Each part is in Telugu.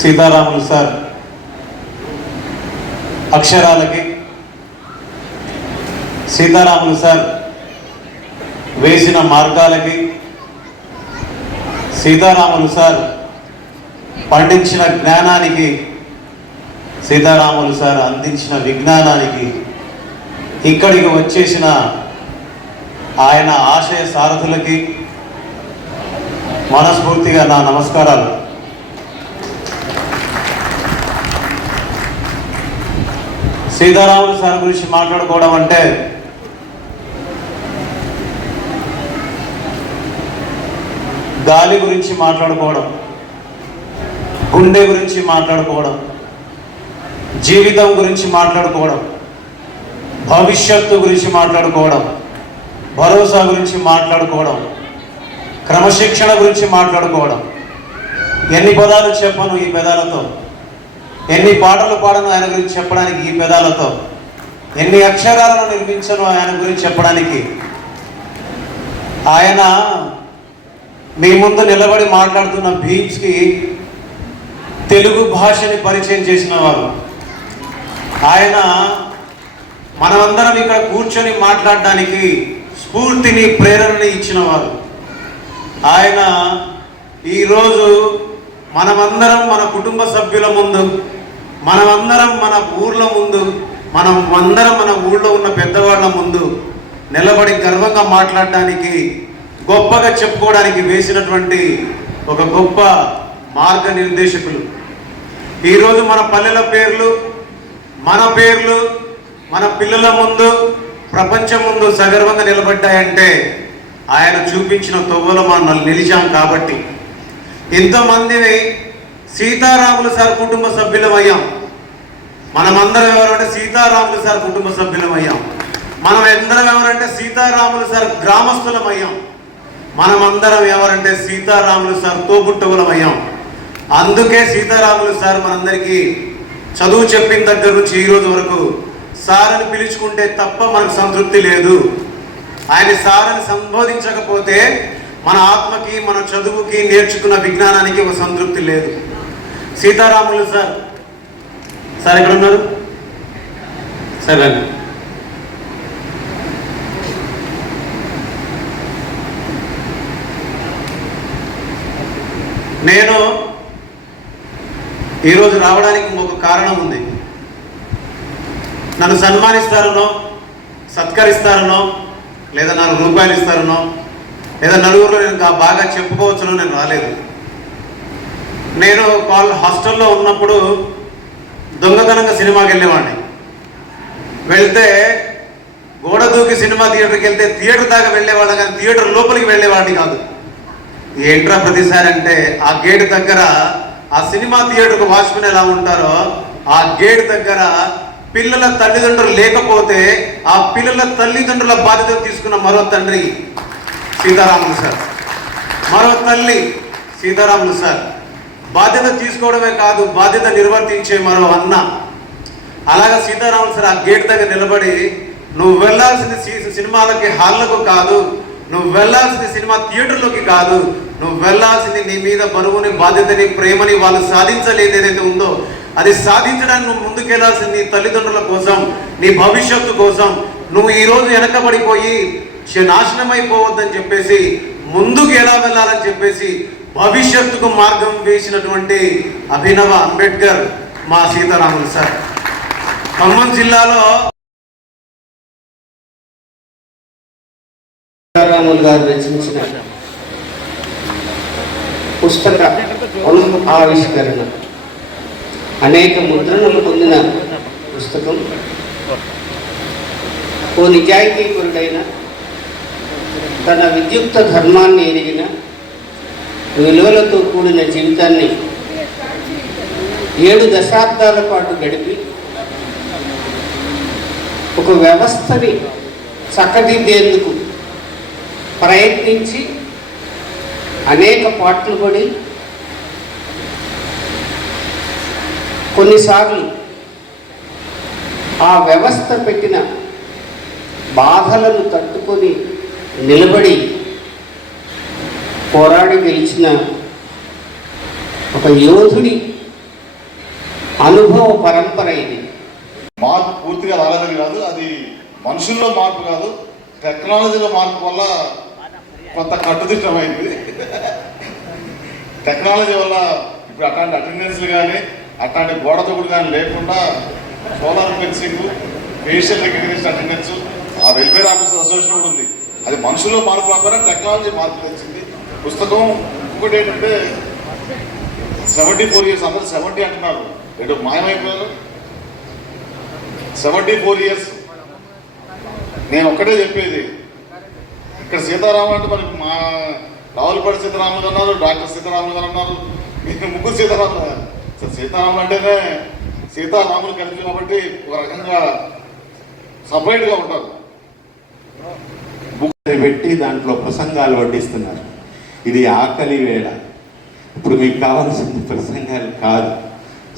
సీతారాములు సార్ అక్షరాలకి, సీతారాములు సార్ వేసిన మార్గాలకి, సీతారాములు సార్ పండించిన జ్ఞానానికి, సీతారాములు సార్ అందించిన విజ్ఞానానికి, ఇక్కడికి వచ్చేసిన ఆయన ఆశయ సారథులకి మనస్ఫూర్తిగా నా నమస్కారాలు. సీతారాములు సార్ గురించి మాట్లాడుకోవడం అంటే గాలి గురించి మాట్లాడుకోవడం, గుండె గురించి మాట్లాడుకోవడం, జీవితం గురించి మాట్లాడుకోవడం, భవిష్యత్తు గురించి మాట్లాడుకోవడం, భరోసా గురించి మాట్లాడుకోవడం, క్రమశిక్షణ గురించి మాట్లాడుకోవడం. ఎన్ని పదాలు చెప్పను ఈ పెదాలతో, ఎన్ని పాటలు పాడను ఆయన గురించి చెప్పడానికి ఈ పెదాలతో, ఎన్ని అక్షరాలను నిర్మించను ఆయన గురించి చెప్పడానికి. ఆయన మీ ముందు నిలబడి మాట్లాడుతున్న బీచ్కి తెలుగు భాషని పరిచయం చేసిన వారు. ఆయన మనమందరం ఇక్కడ కూర్చొని మాట్లాడడానికి స్ఫూర్తిని, ప్రేరణని ఇచ్చిన వారు. ఆయన ఈరోజు మనమందరం మన కుటుంబ సభ్యుల ముందు, మనమందరం మన ఊర్ల ముందు, మనమందరం మన ఊళ్ళో ఉన్న పెద్దవాళ్ళ ముందు నిలబడి గర్వంగా మాట్లాడడానికి, గొప్పగా చెప్పుకోవడానికి వేసినటువంటి ఒక గొప్ప మార్గనిర్దేశకులు. ఈరోజు మన పల్లెల పేర్లు, మన పేర్లు మన పిల్లల ముందు, ప్రపంచం ముందు సగర్వంగా నిలబడ్డాయంటే ఆయన చూపించిన తొవ్వలో మనం నిలిచాం. కాబట్టి ఇంతమందిని సీతారాములు సార్ కుటుంబ సభ్యులం అయ్యాం. మనమందరం ఎవరంటే సీతారాములు సార్ కుటుంబ సభ్యులం అయ్యాం. మనం ఎందరం ఎవరంటే సీతారాములు సార్ గ్రామస్తులం అయ్యాం. మనమందరం ఎవరంటే సీతారాములు సార్ తోబుట్టువులం అయ్యాం. అందుకే సీతారాములు సార్ మనందరికీ చదువు చెప్పిన దగ్గర నుంచి ఈరోజు వరకు సార్ అని పిలుచుకుంటే తప్ప మనకు సంతృప్తి లేదు. ఆయన సార్ అని సంబోధించకపోతే మన ఆత్మకి, మన చదువుకి, నేర్చుకున్న విజ్ఞానానికి ఒక సంతృప్తి లేదు. సీతారాములు సార్ సార్ ఎక్కడ ఉన్నారు? సరే, నేను ఈరోజు రావడానికి ఒక కారణం ఉంది. నన్ను సన్మానిస్తారనో, సత్కరిస్తారనో, లేదా 4 రూపాయలు ఇస్తారనో, లేదా నలుగురిలో నేను బాగా చెప్పుకోవచ్చునో నేను రాలేదు. నేను హాస్టల్లో ఉన్నప్పుడు దొంగతనంగా సినిమాకి వెళ్ళేవాడిని. వెళ్తే గోడ దూకి సినిమా థియేటర్కి వెళ్తే థియేటర్ దాకా వెళ్ళేవాడిని, కానీ థియేటర్ లోపలికి వెళ్ళేవాడిని కాదు. ఏంట్రా ప్రతిసారి అంటే ఆ గేట్ దగ్గర, ఆ సినిమా థియేటర్కు వాచ్మెన్ ఎలా ఉంటారో ఆ గేట్ దగ్గర పిల్లల తల్లిదండ్రులు లేకపోతే ఆ పిల్లల తల్లిదండ్రుల బాధ్యత తీసుకున్న మరో తండ్రి సీతారాములు సార్, మరో తల్లి సీతారాములు సార్. బాధ్యత తీసుకోవడమే కాదు, బాధ్యత నిర్వర్తించే మరో అన్న. అలాగా సీతారాములు సార్ ఆ గేట్ దగ్గర నిలబడి, నువ్వు వెళ్ళాల్సింది సినిమాలకి, హాల్లకు కాదు, నువ్వు వెళ్ళాల్సింది సినిమా థియేటర్లోకి కాదు, నువ్వు వెళ్ళాల్సింది నీ మీద బరువుని, బాధ్యతని, ప్రేమని వాళ్ళు సాధించలేదు ఏదైతే ఉందో అది సాధించడానికి నువ్వు ముందుకెళ్లాల్సింది. నీ తల్లిదండ్రుల కోసం, నీ భవిష్యత్తు కోసం. నువ్వు ఈరోజు వెనకబడిపోయి నాశనమైపోవద్దని చెప్పేసి, ముందుకు ఎలా వెళ్ళాలని చెప్పేసి భవిష్యత్తుకు మార్గం వేసినటువంటి అభినవ అంబేద్కర్ మా సీతారాములు సార్. ఖమ్మం జిల్లాలో సీతారాములు గారు రచించిన పుస్తక ఆవిష్కరణ, అనేక ముద్రణలు పొందిన పుస్తకం. ఓ నిజాయితీపరుడైన, తన విద్యుక్త ధర్మాన్ని ఎరిగిన, విలువలతో కూడిన జీవితాన్ని 7 దశాబ్దాల పాటు గడిపి ఒక వ్యవస్థని చక్కదిద్దేందుకు ప్రయత్నించి అనేక పాటలు పడి, కొన్నిసార్లు ఆ వ్యవస్థ పెట్టిన బాధలను తట్టుకొని నిలబడి పోరాడి గెలిచిన ఒక యోధుడి అనుభవ పరంపర ఇది. మార్పు పూర్తిగా రాలేదని కాదు, అది మనుషుల్లో మార్పు కాదు, టెక్నాలజీలో మార్పు వల్ల కొంత కట్టుదిట్టమైంది. టెక్నాలజీ వల్ల ఇప్పుడు అట్లాంటి అటెండెన్స్లు కానీ అట్లాంటి గోడ తొగుడు కానీ లేకుండా solar fencing, facial recognition attendance, ఆ వెల్ఫేర్ ఆఫీసర్ అసోసియేషన్ కూడా ఉంది. అది మనుషుల్లో మార్పు రాకపోయినా టెక్నాలజీ మార్పు తెచ్చింది. పుస్తకం ఇంకోటి ఏంటంటే 74 years, అందరూ 70 అంటున్నారు, ఏదో మాయమైపోయారు. 74 years. నేను ఒక్కటే చెప్పేది, ఇక్కడ సీతారాములు అంటే మనకి మా రావులపాటి సీతారాములు అన్నారు, డాక్టర్ సీతారాములు గారు అన్నారు, ముగ్గురు సీతారాములు గారు. సీతారాములు అంటేనే సీతారాములు కలిసి కాబట్టి ఒక రకంగా సపరేట్గా ఉంటారు. పెట్టి దాంట్లో ప్రసంగాలు వడ్డిస్తున్నారు. ఇది ఆకలి వేళ. ఇప్పుడు మీకు కావాల్సిన ప్రసంగాలు కాదు.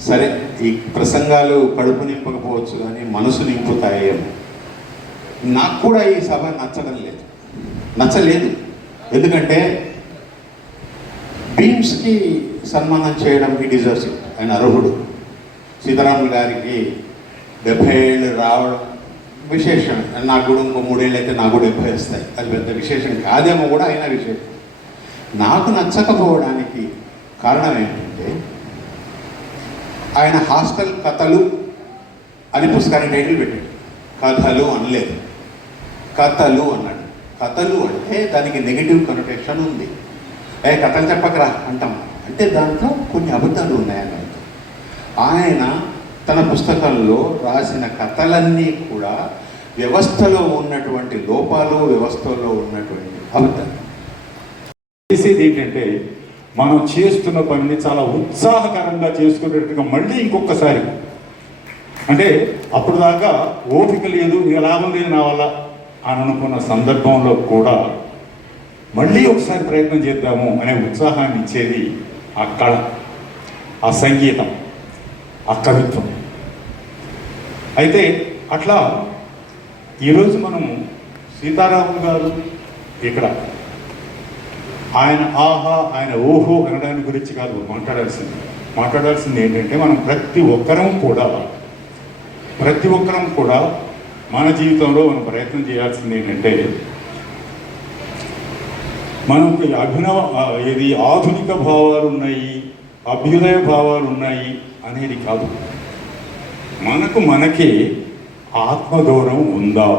సరే, ఈ ప్రసంగాలు కడుపు నింపకపోవచ్చు కానీ మనసు నింపుతాయి. నాకు కూడా ఈ సభ నచ్చలేదు. ఎందుకంటే భీమ్స్కి సన్మానం చేయడం ఈ డిజర్వ్స్ ఇట్. ఆయన అర్హుడు. సీతారాములు గారికి 70 ఏళ్ళు రావడం విశేషం. నాకు కూడా ఇంకో 3 ఏళ్ళు అయితే నాకు కూడా 70 వస్తాయి. అది పెద్ద విశేషం కాదేమో కూడా, అయినా విశేషం. నాకు నచ్చకపోవడానికి కారణం ఏంటంటే, ఆయన హాస్టల్ కథలు అని పుస్తకానికి టైటిల్ పెట్టాడు. కథలు అనలేదు, కథలు అన్నాడు. కథలు అంటే దానికి నెగిటివ్ కనోటేషన్ ఉంది. కథలు చెప్పకరా అంటాం, అంటే దాంట్లో కొన్ని అబద్ధాలు ఉన్నాయన్నమాట. ఆయన తన పుస్తకంలో రాసిన కథలన్నీ కూడా వ్యవస్థలో ఉన్నటువంటి లోపాలు, వ్యవస్థలో ఉన్నటువంటి అబద్ధాలు. చేసేది ఏంటంటే, మనం చేస్తున్న పనిని చాలా ఉత్సాహకరంగా చేసుకునేట్టుగా మళ్ళీ ఇంకొకసారి, అంటే అప్పుడు దాకా ఓపిక లేదు, ఇక లాభం లేదు నా వల్ల అని అనుకున్న సందర్భంలో కూడా మళ్ళీ ఒకసారి ప్రయత్నం చేద్దాము అనే ఉత్సాహాన్ని ఇచ్చేది ఆ కళ, ఆ సంగీతం, ఆ కవిత్వం. అయితే అట్లా ఈరోజు మనము సీతారాములు గారు ఇక్కడ ఆయన ఆహా, ఆయన ఓహో అనడానికి గురించి కాదు మాట్లాడాల్సింది ఏంటంటే, మనం ప్రతి ఒక్కరం కూడా మన జీవితంలో మనం ప్రయత్నం చేయాల్సింది ఏంటంటే, మనకు ఇది ఆధునిక భావాలు ఉన్నాయి, అభ్యుదయ భావాలు ఉన్నాయి అనేది కాదు. మనకే ఆత్మగౌరవం ఉందా?